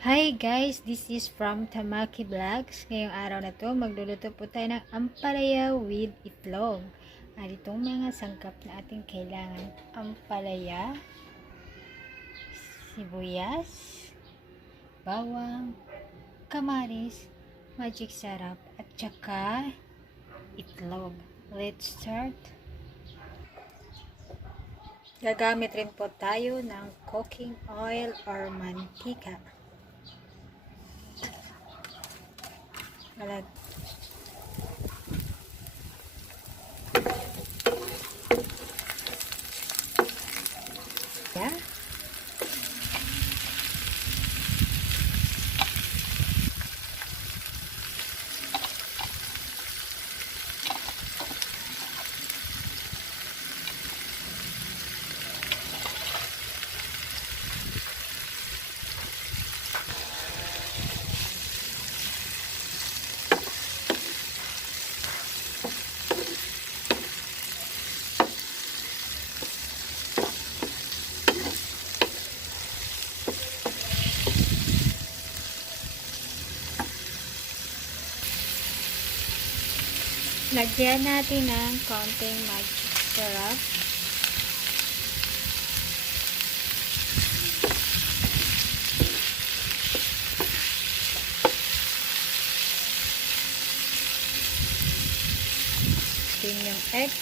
Hi guys, this is from Tamaki Vlogs. Ngayong araw na to, magluluto po tayo ng ampalaya with itlog. At itong mga sangkap na ating kailangan: ampalaya, sibuyas, bawang, kamaris, magic sarap, at saka itlog. Let's start. Gagamit rin po tayo ng cooking oil or mantika. Alat. Yeah. Lagyan natin ng konting magic syrup. Din yung egg.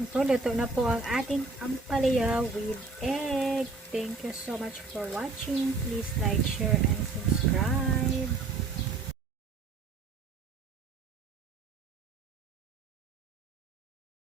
Ito, luto na po ang ating ampalaya with egg. Thank you so much for watching. Please like, share, and subscribe.